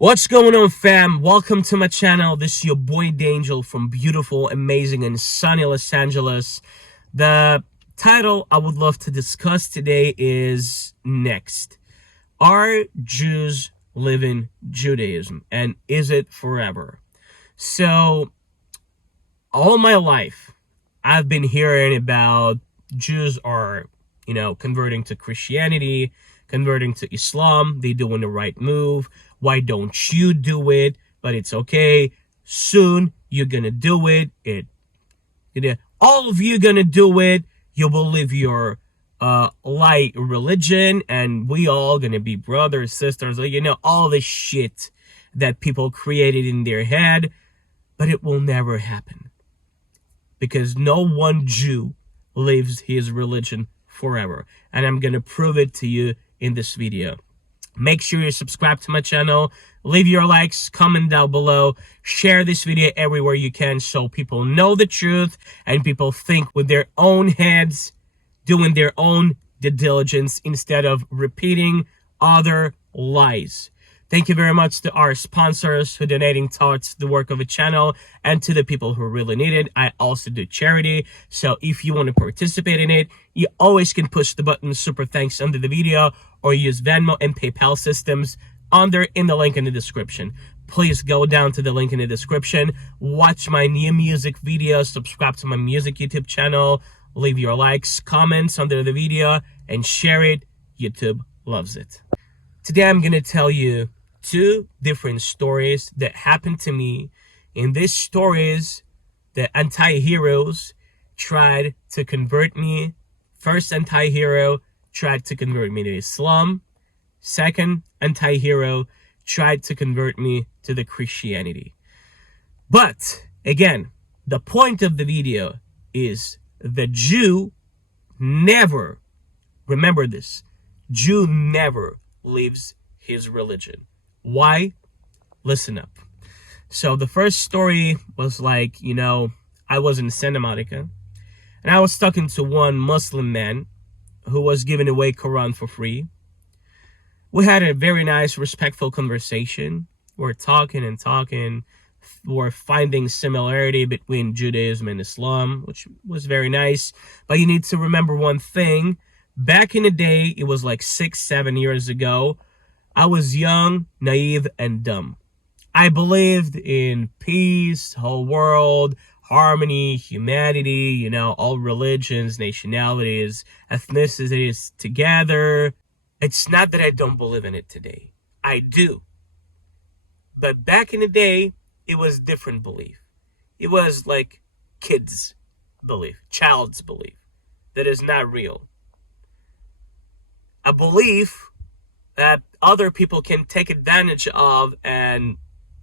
What's going on, fam? Welcome to my channel. This is your boy D'Angel from beautiful, amazing, and sunny Los Angeles. The title I would love to discuss today is next. Are Jews living Judaism, and is it forever? So, all my life, I've been hearing about Jews are, converting to Christianity, converting to Islam. They doing the right move. Why don't you do it? But it's okay. Soon you're gonna do it. All of you gonna do it. You will live your light religion, and we all gonna be brothers, sisters. All the shit that people created in their head, but it will never happen because no one Jew lives his religion forever, and I'm gonna prove it to you in this video. Make sure you subscribe to my channel, leave your likes, comment down below, share this video everywhere you can so people know the truth and people think with their own heads, doing their own due diligence instead of repeating other lies. Thank you very much to our sponsors who are donating towards the work of the channel and to the people who really need it. I also do charity, so if you want to participate in it, you always can push the button super thanks under the video or use Venmo and PayPal systems in the link in the description. Please go down to the link in the description, watch my new music videos, subscribe to my music YouTube channel, leave your likes, comments under the video, and share it. YouTube loves it. Today I'm going to tell you two different stories that happened to me. In these stories, the anti-heroes tried to convert me. First anti-hero tried to convert me to Islam. Second anti-hero tried to convert me to the Christianity. But again, the point of the video is the Jew never, remember this, Jew never leaves his religion. Why? Listen up. So the first story was like, I was in Santa Monica and I was talking to one Muslim man who was giving away Quran for free. We had a very nice, respectful conversation. We're talking and talking. We're finding similarity between Judaism and Islam, which was very nice. But you need to remember one thing. Back in the day, it was like 6-7 years ago, I was young, naive, and dumb. I believed in peace, whole world, harmony, humanity, all religions, nationalities, ethnicities together. It's not that I don't believe in it today. I do. But back in the day, it was different belief. It was like kids' belief, child's belief, that is not real. A belief that other people can take advantage of and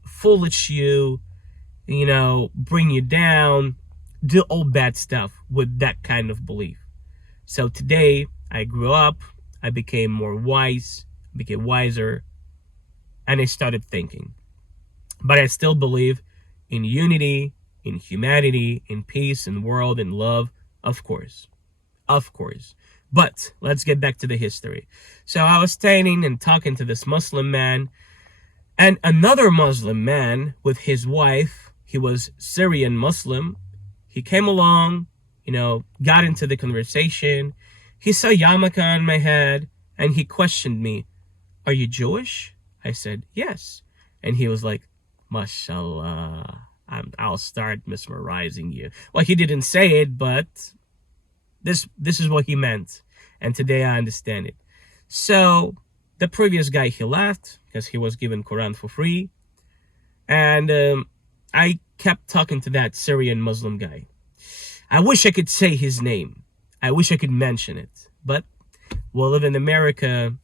foolish you, bring you down, do all bad stuff with that kind of belief. So today, I grew up, I became more wise, became wiser, and I started thinking. But I still believe in unity, in humanity, in peace, in world, in love, of course. Of course. But let's get back to the history. So I was standing and talking to this Muslim man, and another Muslim man with his wife. He was Syrian Muslim. He came along, got into the conversation. He saw yarmulke on my head, and he questioned me, "Are you Jewish?" I said, "Yes." And he was like, "Mashallah, I'll start mesmerizing you." Well, he didn't say it, but this is what he meant, and today I understand it. So the previous guy, he left because he was given Quran for free, and I kept talking to that Syrian Muslim guy. I wish I could say his name. I wish I could mention it, but we live in America,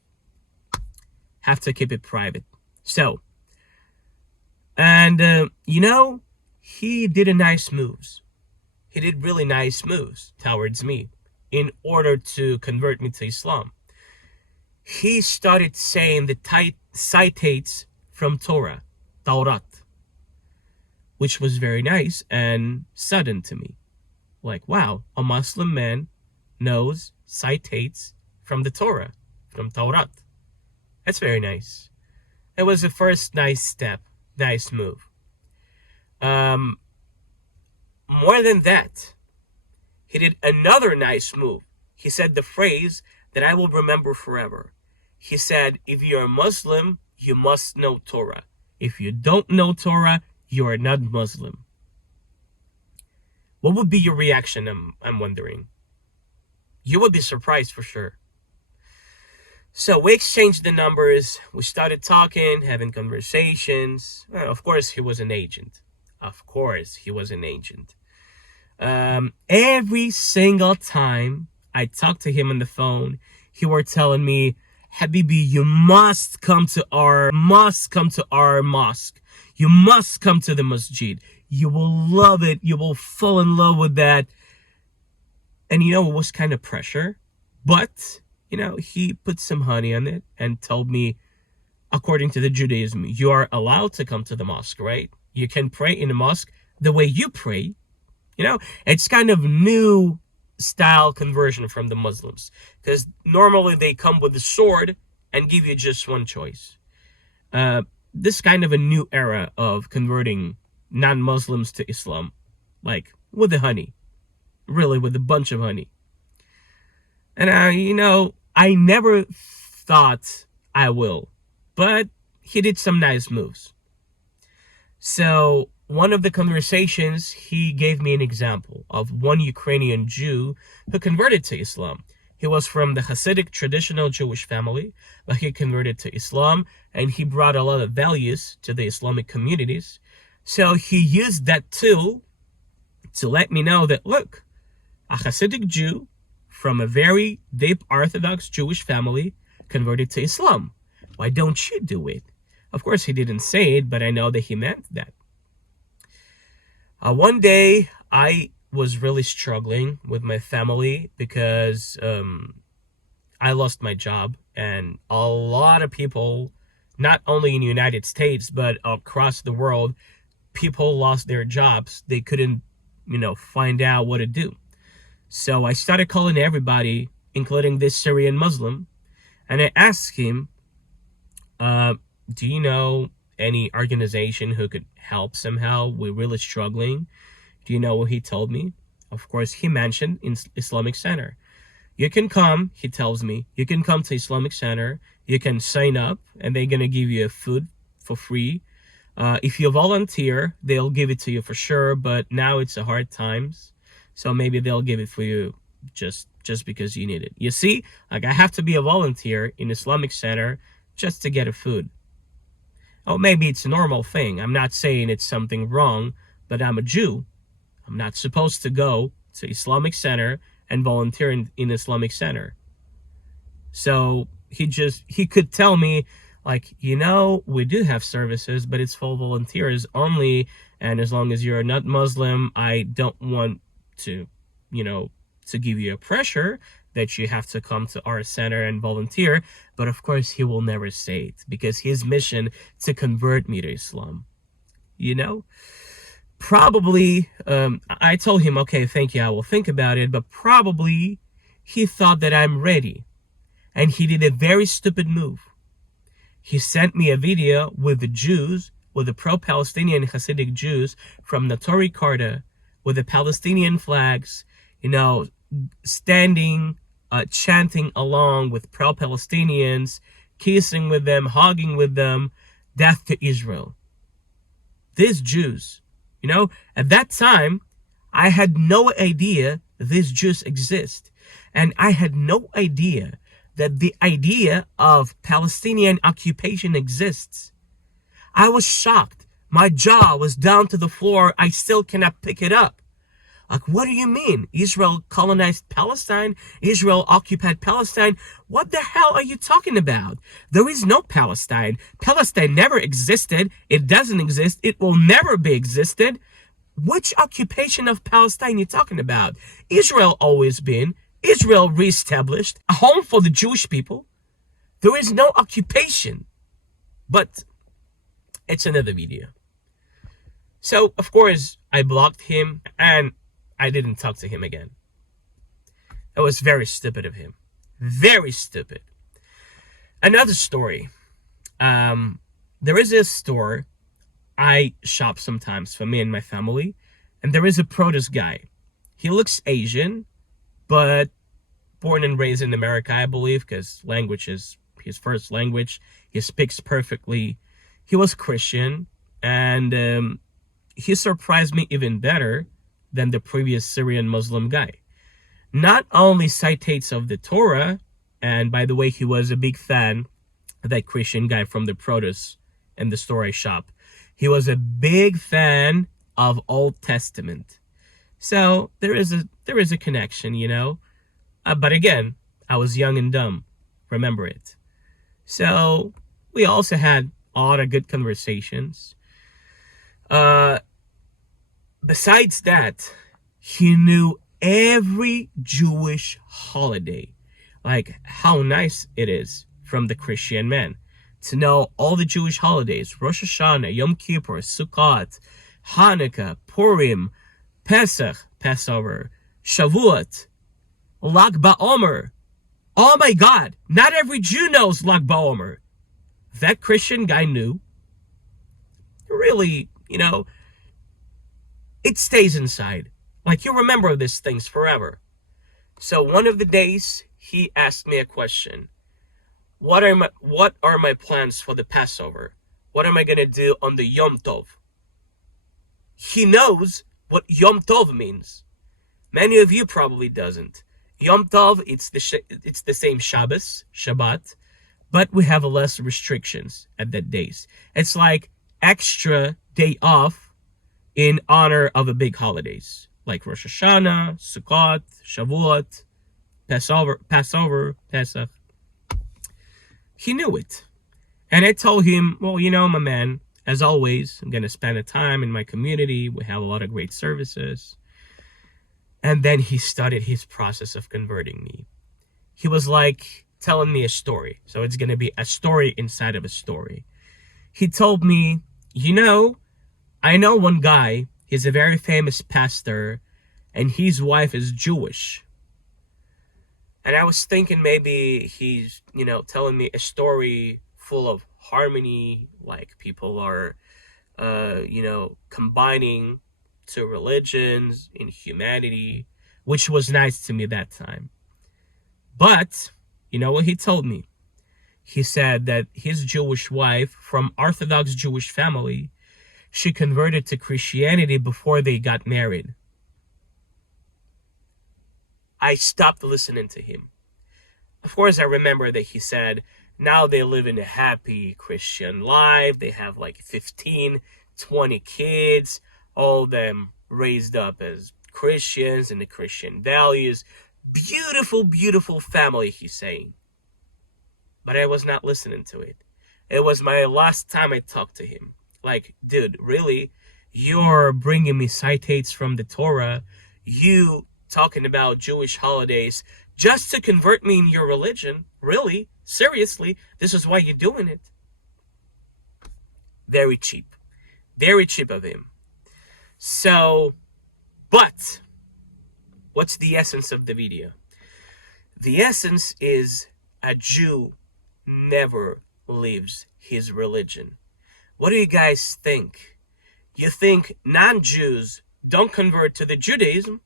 have to keep it private. So, and he did nice moves. He did really nice moves towards me in order to convert me to Islam. He started saying the citates from Torah, which was very nice and sudden to me. Like, wow, a Muslim man knows citates from the Torah, from Torah. That's very nice. It was the first nice step, nice move. Um, More than that, he did another nice move. He said the phrase that I will remember forever. He said, if you're a Muslim, you must know Torah. If you don't know Torah, you are not Muslim. What would be your reaction, I'm wondering? You would be surprised for sure. So we exchanged the numbers. We started talking, having conversations. Of course, he was an agent. Of course, he was an agent. Every single time I talked to him on the phone, he were telling me, Habibi, you must come to our mosque. You must come to the masjid. You will love it. You will fall in love with that. And it was kind of pressure, but he put some honey on it and told me, according to the Judaism, you are allowed to come to the mosque, right? You can pray in the mosque the way you pray. It's kind of new style conversion from the Muslims, because normally they come with a sword and give you just one choice. This kind of a new era of converting non-Muslims to Islam, like with the honey, really with a bunch of honey. And I never thought I will, but he did some nice moves. So one of the conversations, he gave me an example of one Ukrainian Jew who converted to Islam. He was from the Hasidic traditional Jewish family, but he converted to Islam, and he brought a lot of values to the Islamic communities. So he used that tool to let me know that, look, a Hasidic Jew from a very deep Orthodox Jewish family converted to Islam. Why don't you do it? Of course, he didn't say it, but I know that he meant that. One day, I was really struggling with my family because I lost my job, and a lot of people, not only in the United States, but across the world, people lost their jobs. They couldn't, find out what to do. So I started calling everybody, including this Syrian Muslim, and I asked him, do you know any organization who could help somehow? We're really struggling. Do you know what he told me? Of course, he mentioned in Islamic Center. You can come, he tells me, you can come to Islamic Center, you can sign up, and they're going to give you food for free. If you volunteer, they'll give it to you for sure, but now it's a hard times. So maybe they'll give it for you just because you need it. You see, like I have to be a volunteer in Islamic Center just to get a food. Oh, maybe it's a normal thing. I'm not saying it's something wrong, but I'm a Jew. I'm not supposed to go to Islamic Center and volunteer in Islamic Center. So he could tell me, like, we do have services, but it's for volunteers only. And as long as you're not Muslim, I don't want to give you a pressure that you have to come to our center and volunteer. But of course, he will never say it, because his mission to convert me to Islam. Probably, I told him, okay, thank you, I will think about it. But probably he thought that I'm ready. And he did a very stupid move. He sent me a video with the Jews, with the pro-Palestinian Hasidic Jews from Natori Karta, with the Palestinian flags, standing, chanting along with pro-Palestinians, kissing with them, hugging with them, death to Israel. These Jews, at that time, I had no idea these Jews exist. And I had no idea that the idea of Palestinian occupation exists. I was shocked. My jaw was down to the floor. I still cannot pick it up. Like, what do you mean? Israel colonized Palestine? Israel occupied Palestine? What the hell are you talking about? There is no Palestine. Palestine never existed. It doesn't exist. It will never be existed. Which occupation of Palestine are you talking about? Israel always been. Israel reestablished. A home for the Jewish people. There is no occupation. But it's another video. So, of course, I blocked him and I didn't talk to him again. It was very stupid of him. Very stupid. Another story. There is a store I shop sometimes for me and my family, and there is a produce guy. He looks Asian, but born and raised in America, I believe, because language is his first language. He speaks perfectly. He was Christian, and he surprised me even better than the previous Syrian Muslim guy. Not only citates of the Torah, and by the way, he was a big fan of that Christian guy from the produce and the store I shop. He was a big fan of Old Testament. So there is a connection, you know. But again, I was young and dumb. Remember it. So we also had a lot of good conversations. Besides that, he knew every Jewish holiday. Like how nice it is from the Christian man to know all the Jewish holidays: Rosh Hashanah, Yom Kippur, Sukkot, Hanukkah, Purim, Pesach, Passover, Shavuot, Lag BaOmer. Oh my God, not every Jew knows Lag BaOmer. That Christian guy knew. Really, you know, it stays inside. Like you remember these things forever. So one of the days, he asked me a question. What are my plans for the Passover? What am I going to do on the Yom Tov? He knows what Yom Tov means. Many of you probably doesn't. Yom Tov, it's the same Shabbat, but we have less restrictions at that days. It's like extra day off in honor of the big holidays, like Rosh Hashanah, Sukkot, Shavuot, Passover, Pesach. He knew it. And I told him, well, you know, my man, as always, I'm going to spend a time in my community. We have a lot of great services. And then he started his process of converting me. He was like telling me a story. So it's going to be a story inside of a story. He told me, you know, I know one guy. He's a very famous pastor, and his wife is Jewish. And I was thinking maybe he's, you know, telling me a story full of harmony, like people are, you know, combining two religions in humanity, which was nice to me that time. But, you know what he told me? He said that his Jewish wife, from Orthodox Jewish family, she converted to Christianity before they got married. I stopped listening to him. Of course, I remember that he said, now they live in a happy Christian life. They have like 15, 20 kids, all of them raised up as Christians and the Christian values. Beautiful, beautiful family, he's saying. But I was not listening to it. It was my last time I talked to him. Like, dude, really? You're bringing me citates from the Torah. You talking about Jewish holidays just to convert me in your religion? Really? Seriously? This is why you're doing it? Very cheap. Very cheap of him. So, but, what's the essence of the video? The essence is a Jew never leaves his religion. What do you guys think? You think non-Jews don't convert to the Judaism?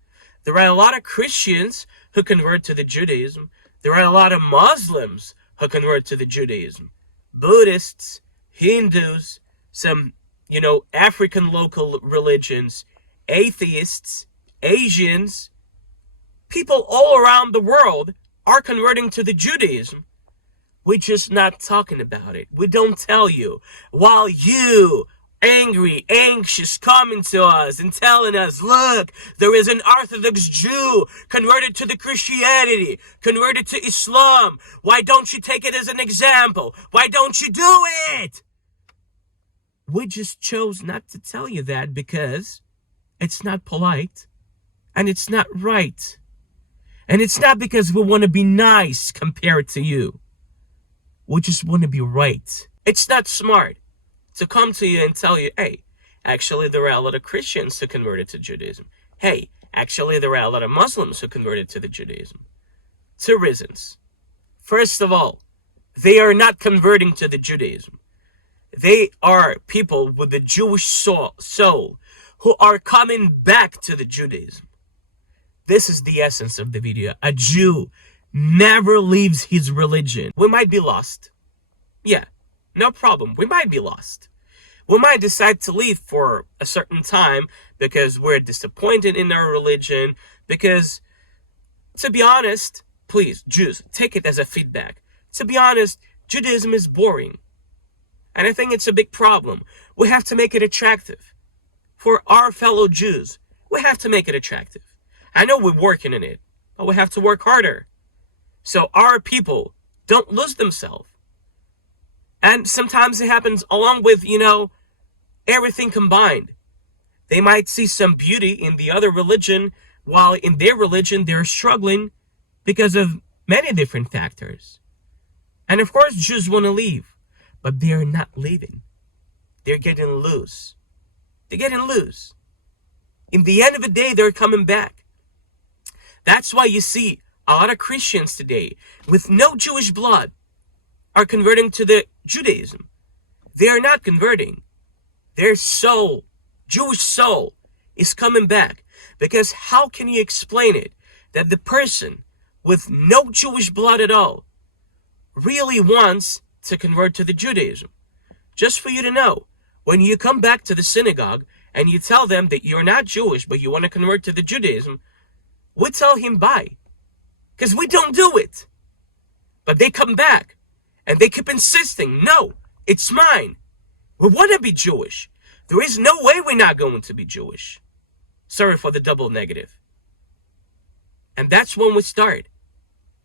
There are a lot of Christians who convert to the Judaism. There are a lot of Muslims who convert to the Judaism. Buddhists, Hindus, some, you know, African local religions, atheists, Asians, people all around the world are converting to the Judaism. We're just not talking about it. We don't tell you. While you, angry, anxious, coming to us and telling us, look, there is an Orthodox Jew converted to the Christianity, converted to Islam. Why don't you take it as an example? Why don't you do it? We just chose not to tell you that because it's not polite and it's not right. And it's not because we want to be nice compared to you. We just want to be right. It's not smart to come to you and tell you, hey, actually there are a lot of Christians who converted to Judaism. Hey, actually there are a lot of Muslims who converted to the Judaism. Two reasons. First of all, they are not converting to the Judaism. They are people with the Jewish soul who are coming back to the Judaism. This is the essence of the video. A Jew never leaves his religion. We might be lost. Yeah, no problem. We might be lost. We might decide to leave for a certain time because we're disappointed in our religion. Because, to be honest, please, Jews, take it as a feedback. To be honest, Judaism is boring. And I think it's a big problem. We have to make it attractive. For our fellow Jews, we have to make it attractive. I know we're working in it, but we have to work harder. So our people don't lose themselves. And sometimes it happens along with, everything combined. They might see some beauty in the other religion, while in their religion they're struggling because of many different factors. And of course, Jews want to leave, but they're not leaving. They're getting loose. They're getting loose. In the end of the day, they're coming back. That's why you see a lot of Christians today with no Jewish blood are converting to the Judaism. They are not converting. Their soul, Jewish soul, is coming back. Because how can you explain it that the person with no Jewish blood at all really wants to convert to the Judaism? Just for you to know, when you come back to the synagogue and you tell them that you're not Jewish but you want to convert to the Judaism, we tell him bye. Because we don't do it. But they come back and they keep insisting, no, it's mine. We want to be Jewish. There is no way we're not going to be Jewish. Sorry for the double negative. And that's when we start.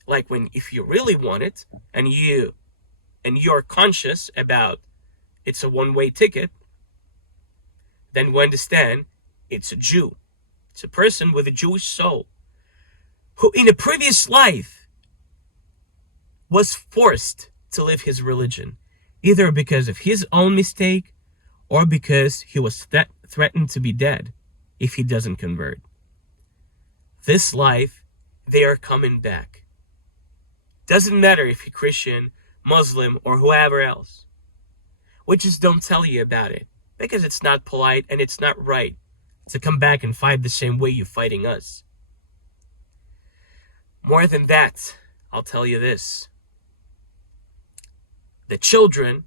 Like if you really want it and you're conscious about it's a one-way ticket, then we understand it's a Jew. It's a person with a Jewish soul who in a previous life was forced to live his religion, either because of his own mistake or because he was threatened to be dead if he doesn't convert. This life, they are coming back. Doesn't matter if you're Christian, Muslim, or whoever else. We just don't tell you about it because it's not polite and it's not right to come back and fight the same way you're fighting us. More than that, I'll tell you this. The children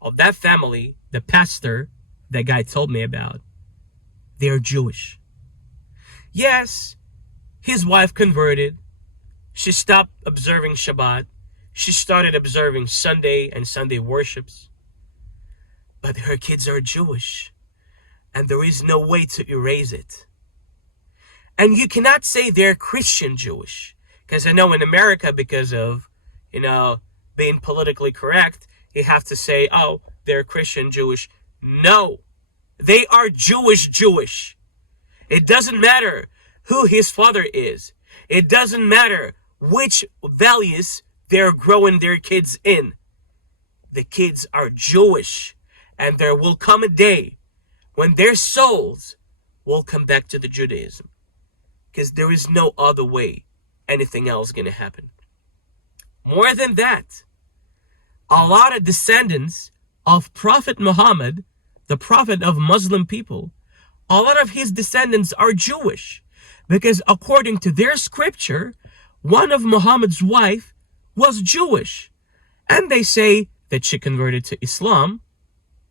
of that family, the pastor that guy told me about, they're Jewish. Yes, his wife converted. She stopped observing Shabbat. She started observing Sunday and Sunday worships. But her kids are Jewish, and there is no way to erase it. And you cannot say they're Christian Jewish. Because I know in America, because of, being politically correct, you have to say, oh, they're Christian Jewish. No, they are Jewish. It doesn't matter who his father is. It doesn't matter which values they're growing their kids in. The kids are Jewish. And there will come a day when their souls will come back to the Judaism. Because there is no other way anything else going to happen. More than that, a lot of descendants of Prophet Muhammad, the prophet of Muslim people, a lot of his descendants are Jewish. Because according to their scripture, one of Muhammad's wife was Jewish. And they say that she converted to Islam.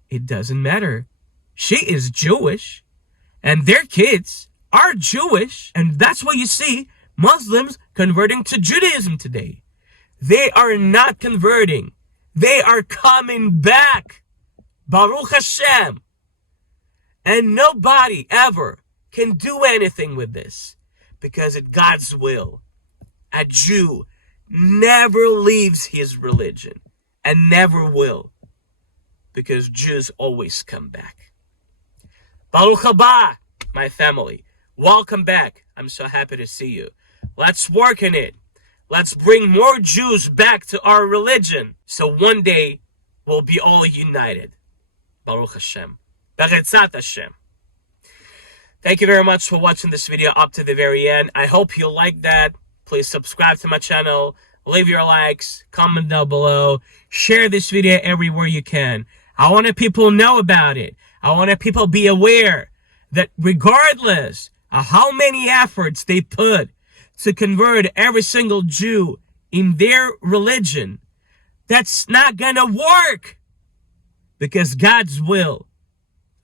It doesn't matter. She is Jewish. And their kids are Jewish. And that's why you see Muslims converting to Judaism today. They are not converting. They are coming back. Baruch Hashem. And nobody ever can do anything with this because it's God's will. A Jew never leaves his religion and never will, because Jews always come back. Baruch haba, my family. Welcome back. I'm so happy to see you. Let's work on it. Let's bring more Jews back to our religion so one day we'll be all united. Baruch Hashem. Beretzat Hashem. Thank you very much for watching this video up to the very end. I hope you like that. Please subscribe to my channel. Leave your likes. Comment down below. Share this video everywhere you can. I want people know about it. I want people be aware that regardless of how many efforts they put to convert every single Jew in their religion, that's not gonna work, because God's will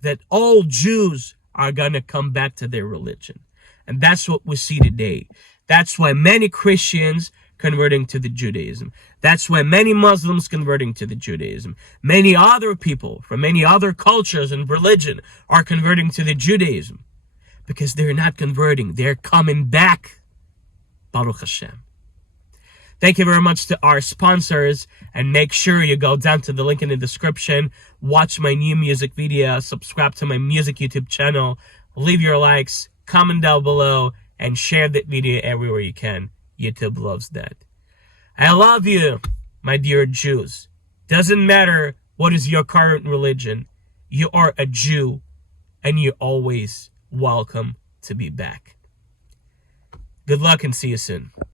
that all Jews are gonna come back to their religion. And that's what we see today. That's why many Christians converting to the Judaism. That's why many Muslims converting to the Judaism. Many other people from many other cultures and religion are converting to the Judaism, because they're not converting, they're coming back. Baruch Hashem. Thank you very much to our sponsors, and make sure you go down to the link in the description, watch my new music video, subscribe to my music YouTube channel, leave your likes, comment down below, and share that video everywhere you can. YouTube loves that. I love you, my dear Jews. Doesn't matter what is your current religion, you are a Jew, and you're always welcome to be back. Good luck and see you soon.